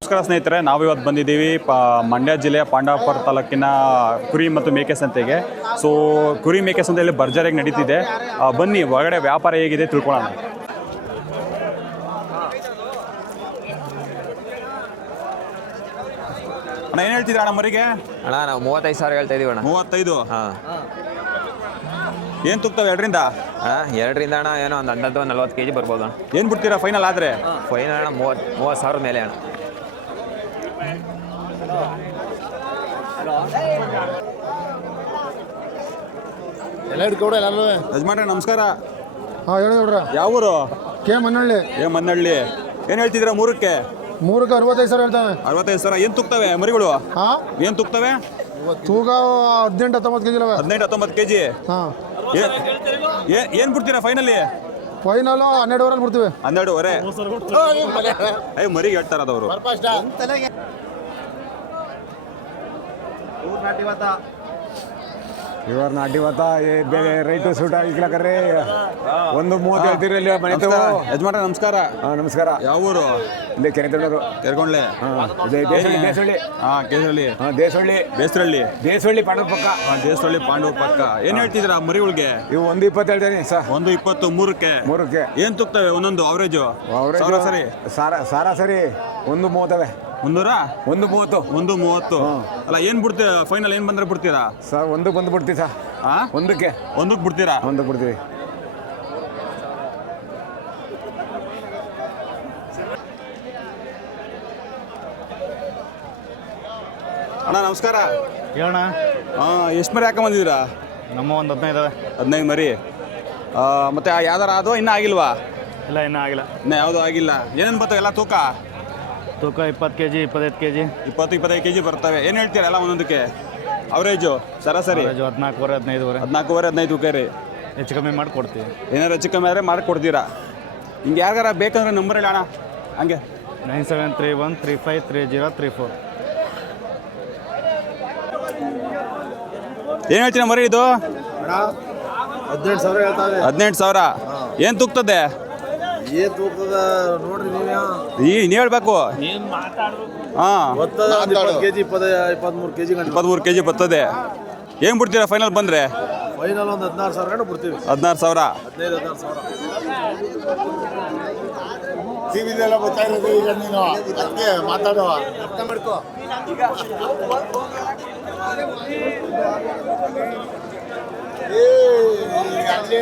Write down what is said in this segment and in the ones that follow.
ನಮಸ್ಕಾರ ಸ್ನೇಹಿತರೆ ನಾವು ಇವತ್ತು ಬಂದಿದ್ದೀವಿ ಪ ಮಂಡ್ಯ ಜಿಲ್ಲೆಯ ಪಾಂಡವಪುರ ತಾಲೂಕಿನ ಕುರಿ ಮತ್ತು ಮೇಕೆ ಸಂತೆಗೆ. ಸೊ ಕುರಿ ಮೇಕೆ ಸಂತೆಯಲ್ಲಿ ಭರ್ಜರಿಯಾಗಿ ನಡೀತಿದೆ. ಬನ್ನಿ, ಒಳಗಡೆ ವ್ಯಾಪಾರ ಹೇಗಿದೆ ತಿಳ್ಕೊಳ್ಳೋಣ. ಅಣ್ಣ ಏನು ಹೇಳ್ತಿದ್ರ ಅಣ್ಣ ಮರಿಗೆ? ಅಣ್ಣ ನಾವು ಮೂವತ್ತೈದು ಸಾವಿರ ಹೇಳ್ತಾ ಇದೀವಿ ಅಣ್ಣ. ಮೂವತ್ತೈದು? ಹಾಂ. ಏನು ತುಕ್ತವೆ ಎರಡರಿಂದ? ಅಣ್ಣ ಎರಡರಿಂದ ಅಣ್ಣ ಏನೋ ಒಂದು ಅಂದಾಜು ಒಂದು ನಲ್ವತ್ತು ಕೆ ಜಿ ಬರ್ಬೋದು ಅಣ್ಣ. ಏನು ಬಿಡ್ತೀರಾ ಫೈನಲ್ ಆದರೆ? ಫೈನಲ್ ಅಣ್ಣ ಮೂವತ್ತು ಮೂವತ್ತು ಸಾವಿರ ಮೇಲೆ ಅಣ್ಣ. ಎಲ್ಲ ಹಿಡ್ಕೊಡ ಎಲ್ಲರೂ. ಯಜಮಾನ್ರೆ ನಮಸ್ಕಾರ. ಹಾಂ ಹೇಳಿ ನೋಡ್ರ. ಯಾವ ಊರು ಕೆ ಮನ್ನಳ್ಳಿ. ಏ ಮನ್ನಳ್ಳಿ. ಏನು ಹೇಳ್ತಿದ್ದೀರಾ ಮೂರಕ್ಕೆ? ಮೂರಕ್ಕೆ ಅರವತ್ತೈದು ಸಾವಿರ ಹೇಳ್ತಾನೆ. ಅರವತ್ತೈದು ಸಾವಿರ ಏನು ತುಕ್ತವೆ ಮರಿಗಳು? ಹಾ? ಏನು ತುಕ್ತವೆ ತೂಕ ಹದಿನೆಂಟು ಹತ್ತೊಂಬತ್ತು ಕೆ ಜಿ ಇದಾವೆ. ಹದಿನೆಂಟು ಹತ್ತೊಂಬತ್ತು ಕೆ ಜಿ ಹಾಂ ಏನು ಬಿಡ್ತೀರಾ ಫೈನಲಿ ಫೈನಲು ಹನ್ನೆರಡುವರೆಲ್ಲಿ ಬಿಡ್ತೀವಿ. ಹನ್ನೆರಡುವರೆ ಅಯ್ಯ ಮರಿಗೆ ಹೇಳ್ತಾರ ಅದವರು ಇವ್ರ ನಾಟಿ ಏ ಬೇರೆ ರೈಟು ಸೂಟ ಇಕ್ಲಕರ್ರಿ ಒಂದು ಮೂವತ್ತು ಹೇಳ್ತೀರಿ ಇಲ್ಲಿ ಮನೆ ಯಜಮಾನ ನಮಸ್ಕಾರ ಹಾಂ ನಮಸ್ಕಾರ. ಯಾವ ಊರು? ಇಲ್ಲಿ ಕೆರೆ ತೊಡೋರು ಕೆರ್ಕೊಂಡ್ಲೆ ದೇಸಳ್ಳಿ ದೇಸಳ್ಳಿ. ಹಾ ಕೇಸರಳ್ಳಿ ಹಾಂ ದೇಸಳ್ಳಿ. ಬೇಸರಳ್ಳಿ. ದೇಸಳ್ಳಿ ಪಾಂಡವ ಪಕ್ಕ. ಹಾಂ ದೇಸಳ್ಳಿ ಪಾಂಡವ ಪಕ್ಕ. ಏನ್ ಹೇಳ್ತಿದ್ದೀರಾ ಮರಿಗಳಿಗೆ ಇವು ಒಂದು ಇಪ್ಪತ್ತು ಹೇಳ್ತೇನೆ ಸರ್. ಒಂದು ಇಪ್ಪತ್ತು ಮೂರಕ್ಕೆ. ಮೂರಕ್ಕೆ. ಏನು ತುಕ್ತವೆ ಒಂದೊಂದು ಅವರೇಜು ಅವರೇಜ್ ಸರಾಸರಿ ಸಾರ ಸರಾಸರಿ ಒಂದು ಮೂವತ್ತವೆ. ಮುನ್ನೂರ? ಒಂದು ಮೂವತ್ತು. ಒಂದು ಮೂವತ್ತು. ಅಲ್ಲ ಏನ್ ಬಿಡ್ತೀರಾ ಫೈನಲ್ ಏನ್ ಬಂದ್ರೆ ಬಿಡ್ತೀರಾ? ಸರ್ ಒಂದು ಬಂದು ಬಿಡ್ತೀವಿ ಸರ್. ಹಾ ಒಂದಕ್ಕೆ. ಒಂದಕ್ಕೆ ಬಿಡ್ತೀರಾ? ಒಂದಕ್ಕೆ ಬಿಡ್ತೀವಿ. ಅಣ್ಣ ನಮಸ್ಕಾರ. ಹೇಳಣ್ಣ. ಹಾ ಎಷ್ಟು ಮರಿ ಹಾಕೊಂಬಂದಿದ್ದೀರಾ ನಮ್ಮ ಒಂದು ಹದಿನೈದು ಇದಾವೆ. ಹದಿನೈದು ಮರಿ. ಆ, ಮತ್ತೆ ಯಾವ್ದಾರ ಅದು ಇನ್ನೂ ಆಗಿಲ್ವಾ? ಇಲ್ಲ ಇನ್ನೂ ಆಗಿಲ್ಲ. ಇನ್ನೂ ಯಾವುದೂ ಆಗಿಲ್ಲ. ಏನೇನು ಬರ್ತಾವೆ ಎಲ್ಲ ತೂಕ? ತೂಕ ಇಪ್ಪತ್ತು ಕೆ ಜಿ ಇಪ್ಪತ್ತೈದು ಕೆ ಜಿ ಇಪ್ಪತ್ತು ಇಪ್ಪತ್ತೈದು ಕೆ ಜಿ ಬರ್ತವೆ. ಏನು ಹೇಳ್ತೀರಾ ಎಲ್ಲ ಒಂದೊಂದಕ್ಕೆ? ಅವರೇಜು ಸರಾಸರಿ ಹದಿನಾಲ್ಕುವರೆ ಹದಿನೈದುವರೆ. ಹದಿನಾಲ್ಕುವರೆ ಹದಿನೈದು ತೂಕ ರೀ ಹೆಚ್ಚು ಕಮ್ಮಿ ಮಾಡಿಕೊಡ್ತೀವಿ. ಏನಾರು ಹೆಚ್ಚು ಕಮ್ಮಿ ಆದರೆ ಮಾಡಿಕೊಡ್ತೀರಾ? ಹಿಂಗೆ ಯಾರಿಗಾರ ಬೇಕಂದ್ರೆ ನಂಬರ್ ಹೇಳಿ ಅಣ್ಣ. ಹಂಗೆ. Nine seven three one three five three zero three four. ಏನು ಹೇಳ್ತೀನಿ ಮರಿ ಇದು? ಹದಿನೆಂಟು ಸಾವಿರ ಹದಿನೆಂಟು ಸಾವಿರ. ಏನು ತೂಗ್ತದ? ನೋಡ್ರಿ ನೀವೇ. ಈ ನೀವು ಹೇಳ್ಬೇಕು. ಹಾಂ. ಗೊತ್ತದ ಒಂದು ಇಪ್ಪತ್ತು ಕೆ ಜಿ ಇಪ್ಪತ್ತೈದು ಇಪ್ಪತ್ತ್ಮೂರು ಕೆ ಜಿ ಗಂಟೆ ಇಪ್ಪತ್ತ್ಮೂರು ಕೆ ಜಿ ಬರ್ತದೆ. ಏನು ಬಿಡ್ತೀರಾ ಫೈನಲ್ ಬಂದ್ರೆ? ಫೈನಲ್ ಒಂದು ಹದಿನಾರು ಸಾವಿರ ಗಂಟೆ ಬಿಡ್ತೀವಿ. ಹದಿನಾರು ಸಾವಿರ. ಹದಿನೈದು ಹದಿನಾರು ಸಾವಿರ. ಟಿವಿದೆಲ್ಲ ಬರ್ತಾ ಇರೋದು ಈಗ ನೀನು. ಅದಕ್ಕೆ ಮಾತಾಡುವ ಅರ್ಥ ಮಾಡ್ಕೋ. ಏ ಅಲ್ಲೇ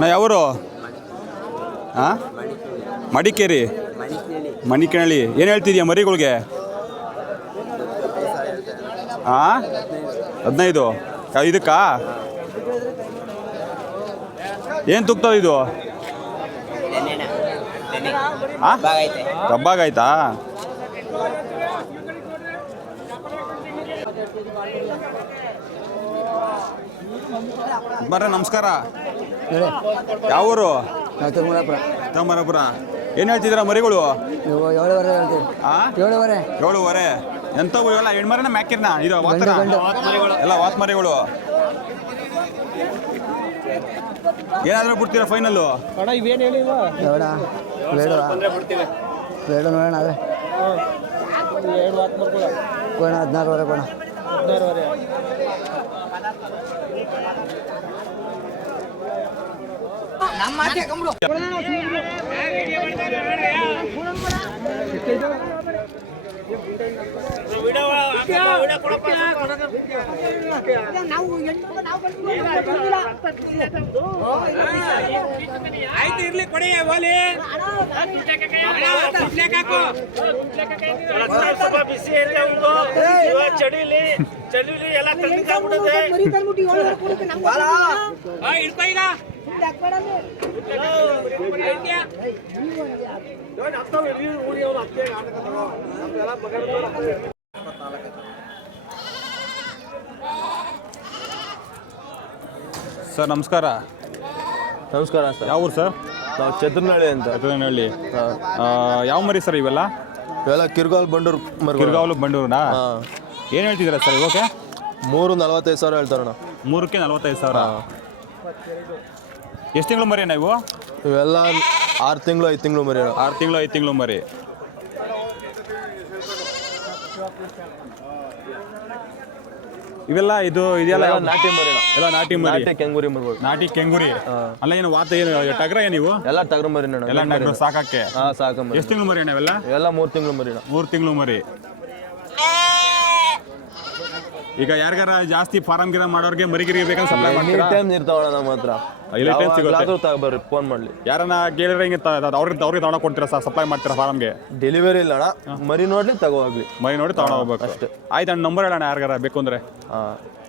ನಾ ಯಾವರು? ಹಾಂ ಮಡಿಕೇರಿ. ಮಣಿಕೇಳಿ. ಏನು ಹೇಳ್ತಿದ್ಯಾ ಮರಿಗಳಿಗೆ? ಹಾಂ ಹದಿನೈದು. ಇದಕ್ಕಾ? ಏನು ತುಕ್ತಾವ ಇದು? ಕಬ್ಬಾಗಾಯ್ತಾ ಬರ್ರ ನಮಸ್ಕಾರ. ಯಾವ ಊರು ತಮ್ಮರಪುರ ಏನು ಹೇಳ್ತಿದ್ದೀರಾ ಮರಿಗಳು? ಏಳುವರೆ ಹೇಳ್ತೀವಿ ಆ? ಏಳುವರೆ. ಏಳುವರೆ. ಎಂಥವು ಎಲ್ಲ ಹೆಣ್ಮರಿನ ಮ್ಯಾಕಿರ್ನ? ಇದು ಎಲ್ಲ ವಾತ್ ಮರಿಗಳು ಏನಾದ್ರೂ ಬಿಡ್ತೀರಾ ಫೈನಲ್ಲು? ಬೇಡ ಬೇಡ. ಬೇಡ ನೋಡೋಣ ಅದೇ. ಹದಿನಾರುವರೆ. ಕೊಡೋಣ ಆಯ್ತು ಇರ್ಲಿ ಕೊಡಿ ಓಲಿ ಸ್ವಲ್ಪ ಬಿಸಿ ಐತೆ ಉಂಟು ಇವಾಗ ಚಳಿಲಿ ಚಳಿಲಿ ಎಲ್ಲ ಈಗ ಐತ್ಯಾ? ಸರ್ ನಮಸ್ಕಾರ. ನಮಸ್ಕಾರ ಸರ್. ಯಾವ ಊರು ಸರ್? ನಾವು ಚತುರ್ನಹಳ್ಳಿ ಅಂತ. ಚತುರ್ನಹಳ್ಳಿ ಯಾವ ಮರಿ ಸರ್ ಇವೆಲ್ಲ? ಇವೆಲ್ಲ ಕಿರ್ಗಾಲ್ ಬಂಡೂರು ಮರಿ ಕಿರ್ಗಾವಲು ಬಂಡೂರ್ನಾ? ಏನು ಹೇಳ್ತಿದ್ದೀರಾ ಸರ್ ಇವಕ್ಕೆ ಮೂರು ನಲ್ವತ್ತೈದು ಸಾವಿರ ಹೇಳ್ತಾರಣ್ಣ. ಮೂರಕ್ಕೆ ನಲ್ವತ್ತೈದು ಸಾವಿರ. ಎಷ್ಟು ತಿಂಗಳು ಮರಿ ನೀವು ಇವು? ಇವೆಲ್ಲ ಆರು ತಿಂಗಳು ಐದು ತಿಂಗಳು ಮರಿ ಅಣ್ಣ. ಆರು ತಿಂಗಳು ಐದು ತಿಂಗಳು ಮರಿ. ಇವೆಲ್ಲ ಇದು ಇದೆಲ್ಲ ಇವೆಲ್ಲ ನಾಟಿ ಮರಿ ಅಣ್ಣ. ಎಲ್ಲ ನಾಟಿ ಮರಿ. ನಾಟಿ ಕೆಂಗುರಿ ಮರಿಗಳು. ನಾಟಿ ಕೆಂಗುರಿ. ಅಲ್ಲ ಏನು ವಾತ ಏನು ಟಗ್ರ ಏನು ನೀವು ಎಲ್ಲ ಟಗರು ಮರಿ ಅಣ್ಣ ಎಲ್ಲ ಟಗ್ರ ಸಾಕಕ್ಕೆ? ಹಾ ಸಾಕು ಮರಿ ಎಷ್ಟು ತಿಂಗಳು ಮರಿ ಅಣ್ಣ ಇವೆಲ್ಲ? ಇವೆಲ್ಲ ಮೂರು ತಿಂಗಳು ಮರಿ ಅಣ್ಣ. ಮೂರು ತಿಂಗಳು ಮರಿ. ಈಗ ಯಾರಿಗಾರ ಜಾಸ್ತಿ ಫಾರಂ ಗಿರ ಮಾಡೋರ್ಗೆ ಮರಿಗಿರಿ ಬೇಕಂತ ಸಪ್ಲೈ ಮಾಡ್ತೀರಾ? ಟೈಮ್ ಇರ್ತಾವಣ್ಣ ನಮ್ಮ ಹತ್ರ. ಇಲ್ಲಿ ಟೈಮ್ ಸಿಗುತ್ತೆ. ತಗೊಬರ್ರಿ ಫೋನ್ ಮಾಡ್ಲಿ. ಯಾರನ್ನ ಕೇಳಿದ್ರೆ ಹಿಂಗೆ ಅವ್ರಿಗೆ ಅವ್ರಿಗೆ ತಗೊಂಡು ಕೊಡ್ತೀರಾ ಸರ್? ಸಪ್ಲೈ ಮಾಡ್ತೀರಾ ಫಾರಂಗೆ ಡೆಲಿವರಿ ಇಲ್ಲ ಅಣ್ಣ. ಮರಿ ನೋಡ್ಲಿ ತಗೋ ಹೋಗ್ಲಿ ಮರಿ ನೋಡಿ ತಗೊಂಡು ಹೋಗ್ಬೇಕು. ಆಯ್ತು ಅಣ್ಣ ನಂಬರ್ ಹೇಳೋಣ ಯಾರಿಗಾರ ಬೇಕು ಅಂದ್ರೆ.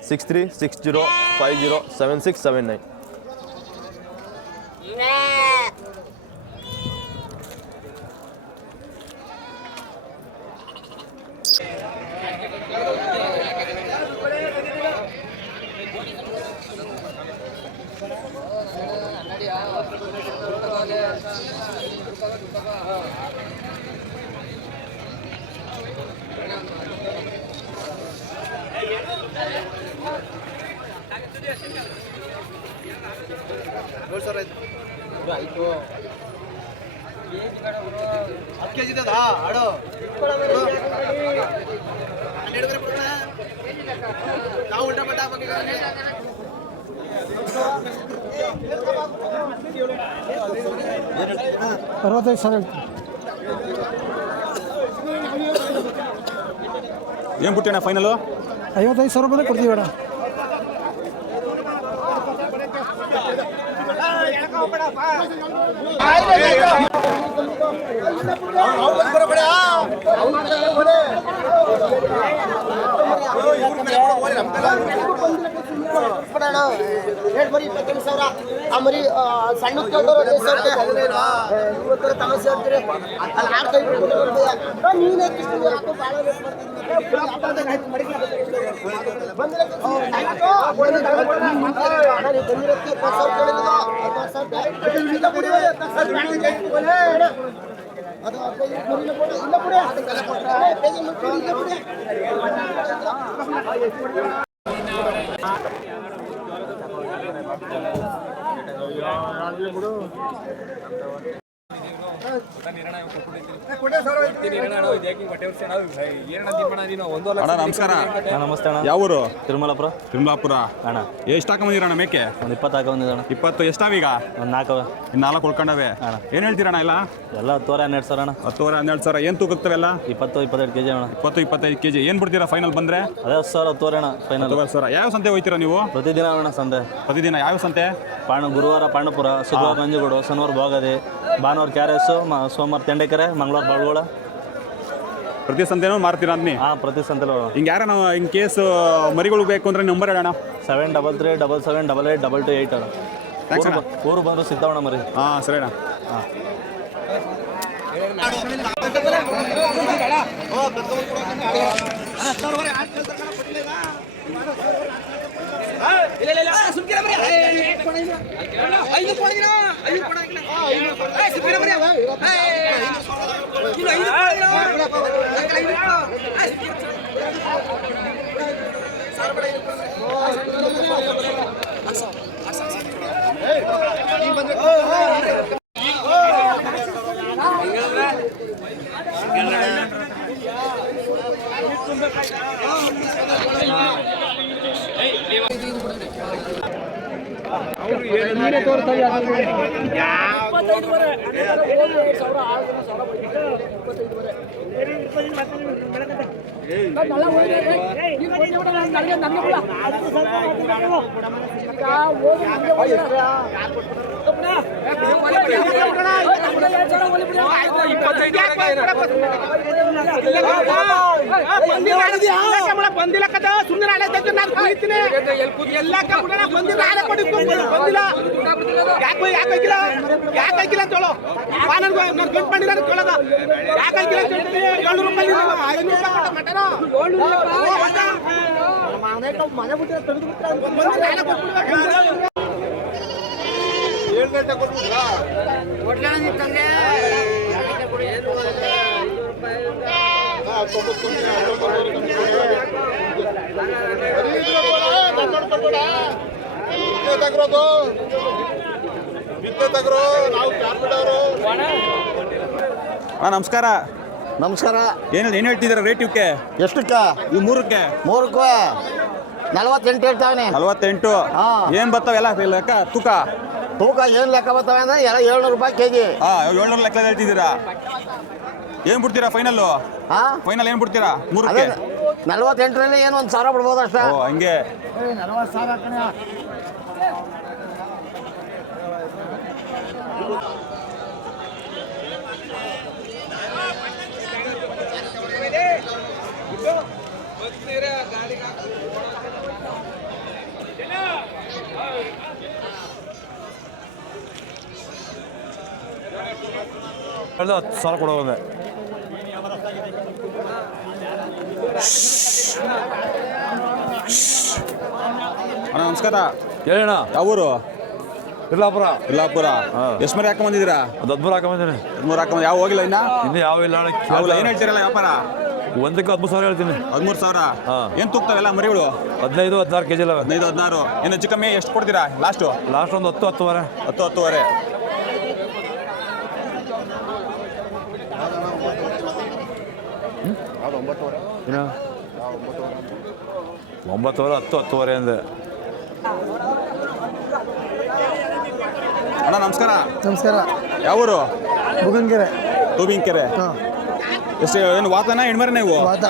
Six three six zero five zero seven six seven nine ಅರವತ್ತೈದು ಸಾವಿರ ಏನು ಬಿಟ್ಟಣ್ಣ ಫೈನಲು ಐವತ್ತೈದು ಸಾವಿರ ರೂಪಾಯಿ ಕೊಡ್ತೀವಿ ಅಣ್ಣ. ಬರೀ ಇಪ್ಪತ್ತೆಂಟು ಸಾವಿರ ಆ ಮರಿ ಸಣ್ಣ ಇವತ್ತರ ಹೇಳ್ತೀರಿ ಅಲ್ಲಿ ಆಡ್ತಾ ಇದ್ರು ನೀನೇ ಬಂದಿರೋದಕ್ಕೆ ಇಪ್ಪತ್ತು ಅಣ್ಣ ನಮಸ್ಕಾರ. ನಮಸ್ತೆ ಅಣ್ಣ. ಯಾವ ಊರು? ತಿರುಮಲಪುರ. ತಿರುಮಲಾಪುರ. ಅಣ್ಣ. ಎಷ್ಟು ಹಾಕೊಂಬಂದಿರಣ್ಣ ಮೇಕೆ? ಒಂದು ಇಪ್ಪತ್ತು ಹಾಕ ಬಂದಿದ್ದಣ್ಣ ಇಪ್ಪತ್ತು ಎಷ್ಟಾವೀಗ? ಒಂದು ನಾಲ್ಕು. ಇನ್ನು ನಾಲ್ಕು ಉಳ್ಕೊಂಡವೆ. ಏನು ಹೇಳ್ತೀರಣ್ಣ ಇಲ್ಲ ಎಲ್ಲ ಹತ್ತುವರೆ ಹನ್ನೆರಡು ಸಾವಿರ ಅಣ್ಣ. ಹತ್ತುವರೆ ಹನ್ನೆರಡು ಸಾವಿರ. ಏನು ತೂಕತ್ತವೆಲ್ಲ ಇಪ್ಪತ್ತು ಇಪ್ಪತ್ತೆರಡು ಕೆಜಿ ಅಣ್ಣ. ಇಪ್ಪತ್ತು ಇಪ್ಪತ್ತೈದು ಕೆಜಿ. ಏನು ಬಿಡ್ತೀರಾ ಫೈನಲ್ ಬಂದ್ರೆ? ಅದೇ ಸಾವಿರ ಹತ್ತುವರೆ ಅಣ್ಣ ಫೈನಲ್ ಸರ್ ಯಾವ ಸಂತೆ ಹೋಗ್ತೀರಾ ನೀವು? ಪ್ರತಿದಿನ ಅಣ್ಣ ಸಂತೆ. ಪ್ರತಿದಿನ ಯಾವ ಸಂತೆ? ಪಾಂಡ ಗುರುವಾರ ಪಾಂಡಪುರ ಶುಕ್ರವಾರ ನಂಜುಗೂಡು ಶನಿವಾರ ಬಾಗದಿ ಭಾನುವಾರ ಕೆ ಮ ಸೋಮವಾರ ತೆಂಡೇಕರೆ ಮಂಗಳವಾರ ಬಾಳ್ಗೋಳ ಪ್ರತಿ ಸಂತೆನೂ ಮಾರ್ತೀರಾ ನೀ ಹಾಂ ಪ್ರತಿ ಸಂತೆಲೂ ಹಿಂಗೆ ಯಾರ ಇನ್ ಕೇಸ್ ಮರಿಗಳು ಬೇಕು ಅಂದ್ರೆ ನಂಬರ್ ಹೇಳೋಣ seven double three double seven double eight double two eight ಅಣ್ಣ. ಊರು ಬಂದರು ಸಿಗ್ತಾವಣ್ಣ ಮರಿ ಹಾಂ ಸರಿ ಅಣ್ಣ ಅವರು ಏನೇ ತೋರಿಸ್ತಾ ಇದ್ದಾರೆ ಬಂದಿಲ್ಲ ಕದ ಸುಮ್ಮನೆ ನಾನು ಕುಳಿತೀನಿ ಎಲ್ಲ ಬಂದಿಲ್ಲ ನಾಳೆ ಕೊಡಿ ಬಂದಿಲ್ಲ ಯಾಕೆ ಯಾಕೆ ಯಾಕೆ ಹಾಕಿಲ್ಲ ಅಂತ ಹೇಳೋ? ನಾನು ಗಂಟು ಮಾಡಿಲ್ಲ ಅಂತ ಕೇಳೋದ ಯಾಕೆ ಅಂತ ಹೇಳ್ತೀನಿ? ಏಳ್ನೂರು ರೂಪಾಯಿ ಮನೆ ಬಿಟ್ಟರೆ ತೆಗೆದು ಬಿಟ್ಟರೆ ಕೊಟ್ಬಿಡ್ಬೇಕು ಹಾಂ ನಮಸ್ಕಾರ. ನಮಸ್ಕಾರ. ಏನು ಏನು ಹೇಳ್ತಿದ್ದೀರಾ? ರೇಟ್ ಇವಕ್ಕೆ? ಎಷ್ಟಕ್ಕೆ? ಈ ಮೂರಕ್ಕೆ. ಮೂರಕ್ಕೂ? ನಲವತ್ತೆಂಟು ಹೇಳ್ತಾವನೆ. ನಲವತ್ತೆಂಟು? ಹಾ. ಏನು ಬರ್ತಾವೆಲ್ಲ ಲೆಕ್ಕ ತೂಕ? ತೂಕ ಏನು ಲೆಕ್ಕ ಬರ್ತಾವೆ ಅಂದ್ರೆ ಎಲ್ಲ ಏಳ್ನೂರು ರೂಪಾಯಿ ಕೆ ಜಿ ಹಾಂ ಏಳ್ನೂರು ಲೆಕ್ಕ ಹೇಳ್ತಿದ್ದೀರಾ? ಏನು ಬಿಡ್ತೀರಾ ಫೈನಲ್ಲು ಹಾಂ? ಫೈನಲ್ ಏನು ಬಿಡ್ತೀರಾ? ಮೂರಕ್ಕೆ? ನಲ್ವತ್ತೆಂಟರಲ್ಲಿ ಏನು ಒಂದು ಸಾವಿರ ಬಿಡ್ಬೋದು ಅಷ್ಟೇ. ಓ ಹಂಗೆ ಹತ್ತು ಸಾವಿರ ಕೊಡೋ ಒಂದೆ. ಅಣ್ಣ ನಮಸ್ಕಾರ. ಹೇಳಣ್ಣ ಯಾವ ಊರು ಇರ್ಲಾಪುರ ಇಲ್ಲಾಪುರ ಎಷ್ಟು ಮರಿ ಹಾಕೊಂಡ್ ಬಂದಿದ್ದೀರಾ? ಅದು ಹದಿಮೂರು ಹಾಕೊಂಬಂದಿನಿ ಮೂರು ಹಾಕೊಂಡ್ ಯಾವ ಹೋಗಿಲ್ಲ ಇನ್ನ? ಇನ್ನು ಯಾವ ಇಲ್ಲ ಅಣ್ಣ ಹೌದಾ ಏನು ಹೇಳ್ತೀರಲ್ಲ ವ್ಯಾಪಾರ? ಒಂದಕ್ಕೆ ಹದಿಮೂರು ಸಾವಿರ ಹೇಳ್ತೀನಿ. ಹದಿಮೂರು ಸಾವಿರ? ಹಾ. ಏನು ತೂಗ್ತಾವೆಲ್ಲ ಮರಿಗಳು? ಹದಿನೈದು ಹದಿನಾರು ಕೆ ಜಿ ಇಲ್ಲ ಹದಿನೈದು ಹದಿನಾರು. ಇನ್ನು ಹೆಚ್ಚು ಕಮ್ಮಿ ಎಷ್ಟು ಕೊಡ್ತೀರಾ? ಲಾಸ್ಟು ಲಾಸ್ಟ್ ಒಂದು ಹತ್ತು ಹತ್ತುವರೆ. ಹತ್ತು ಹತ್ತುವರೆ. ಏನು ಒಂಬತ್ತುವರೆ ಹತ್ತು ಹತ್ತುವರೆ ಅಂದೆ. ಅಣ್ಣ ನಮಸ್ಕಾರ. ನಮಸ್ಕಾರ. ಯಾವೂರು? ಬುಗನ್ಗೆರೆ ತೂಬಿಂಕೆರೆ ಹಾಂ. ಎಷ್ಟು ಏನು ವಾತನ ಹೆಣ್ಮರಿ ನೀವು? ವಾತ.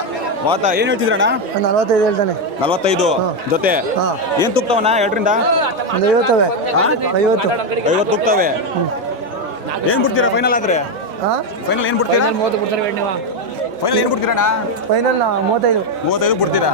ವಾತ ಏನು ಹೇಳ್ತಿದ್ರಣ್ಣ ಒಂದು ನಲವತ್ತೈದು ಹೇಳ್ತಾನೆ. ನಲವತ್ತೈದು ಜೊತೆ. ಹಾಂ. ಏನು ತುಕ್ತಾವಣ್ಣ ಎರಡರಿಂದ ಒಂದು ಐವತ್ತವೆ. ಐವತ್ತು. ಐವತ್ತು ತುಕ್ತವೆ ಏನು ಬಿಡ್ತೀರಾ ಫೈನಲ್ ಆದ್ರೆ? ಹಾಂ? ಫೈನಲ್ ಏನು ಬಿಡ್ತೀರಾ? ಫೈನಲ್ ಏನು ಬಿಡ್ತೀರಣ್ಣ ಫೈನಲ್ ಮೂವತ್ತೈದು. ಮೂವತ್ತೈದು ಬಿಡ್ತೀರಾ?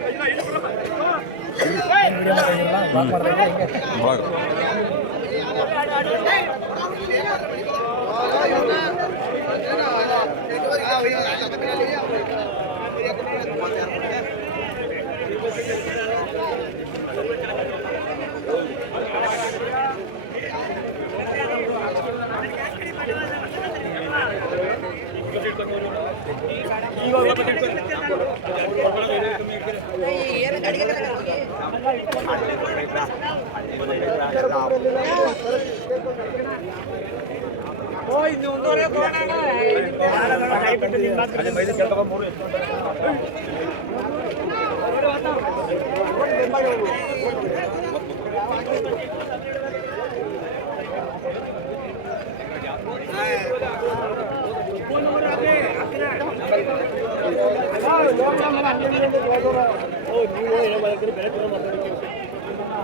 ವಿಡಿಯೋ ಮಾಡ್ತಾ ಈಗ ಓ ನೀವು ಏನೋ ಬೆಳಕಿನ ಬೆಳಕಿನ ಮಾತಾಡೋದು